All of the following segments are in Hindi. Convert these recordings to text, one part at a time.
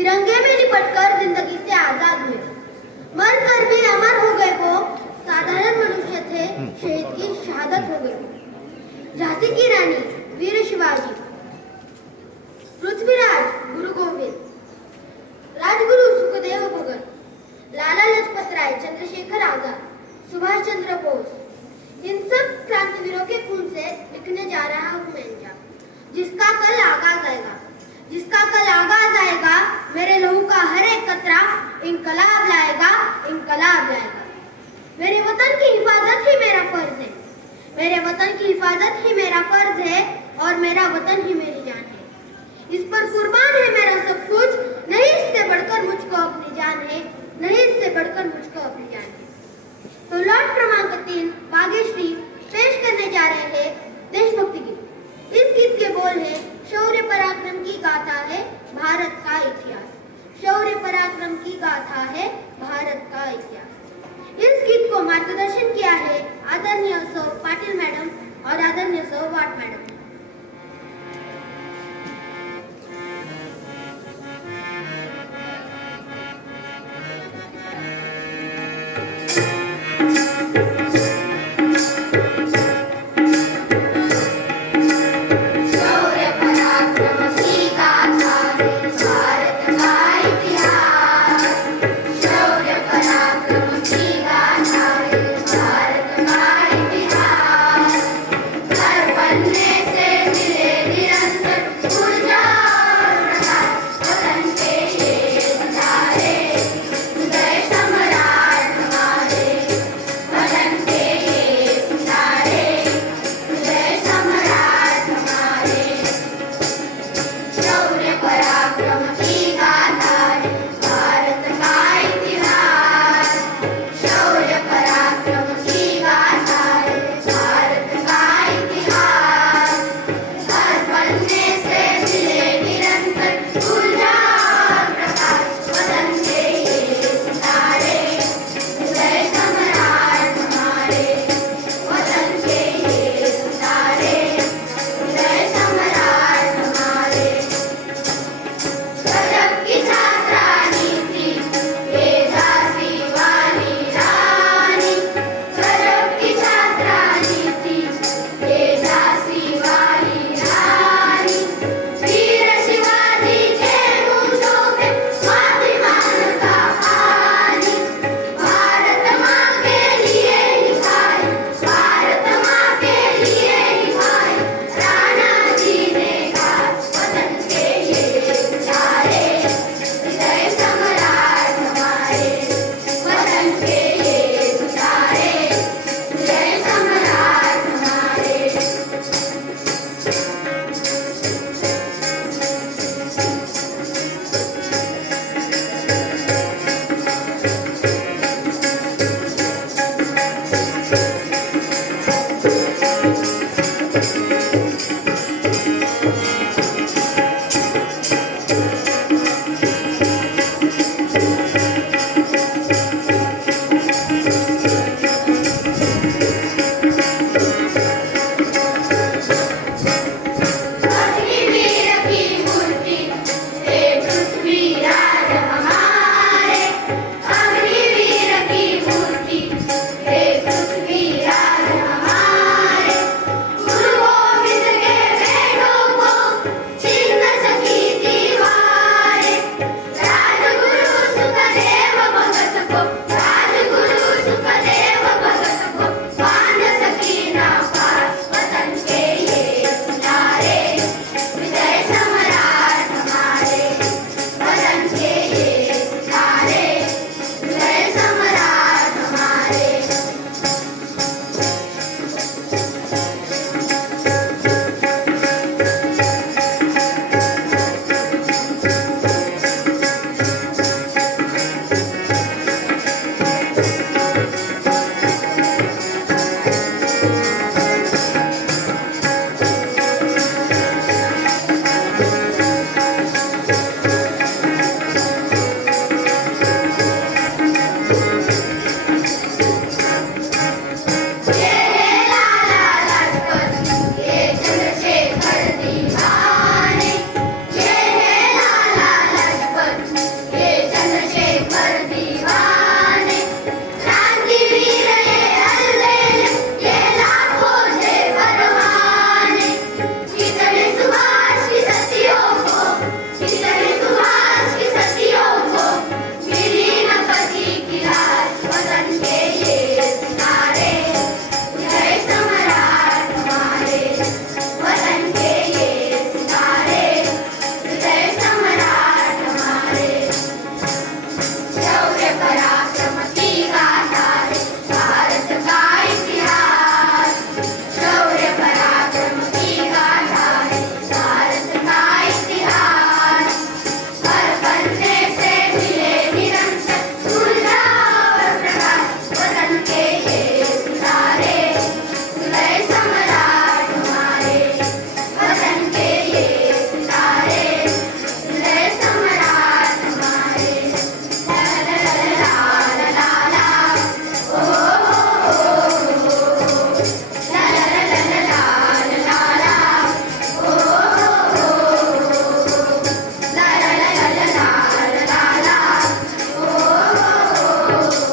तिरंगे में लिपट कर ज़िंदगी से आज़ाद हुए। मर कर भी अमर हो गए वो। साधारण मनुष्य थे शहीद की शहादत हो गई। झांसी की रानी वीर शिवाजी। पृथ्वीराज गुरु गोविंद। राजगुरु सुखदेव भगत लाला लजपत राय चंद्रशेखर आज़ाद। सुभाष चंद्र बोस। इन सब क्रांतिवीरों के खून से लिखने जा रहा हूँ मैं जिसका कल आगाज़ आएगा। जिसका कल आगाज़ आएगा, मेरे लहू का हर एक कतरा इनकलाब लाएगा इनकलाब लाएगा। मेरे वतन की हिफाजत ही मेरा फ़र्ज़ है। मेरे वतन की हिफाजत ही मेरा फ़र्ज़ है और मेरा वतन ही मेरी जान है। इस पर कुर्बान है मेरा सब कुछ नहीं इससे बढ़कर मुझको अपनी जान है नहीं इससे बढ़कर मुझको अपनी जान है तो लॉट क्रमांक तीन भाग्यश्री पेश करने जा रहे हैं देशभक्ति गीत इस गीत के बोल है शौर्य पराक्रम की गाथा है भारत का इतिहास शौर्य पराक्रम की गाथा है, भारत का इतिहास। इस गीत को मार्गदर्शन किया है आदरणीय सौ पाटिल मैडम और आदरणीय सौ वाट मैडम।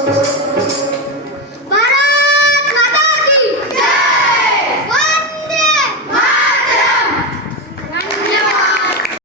Música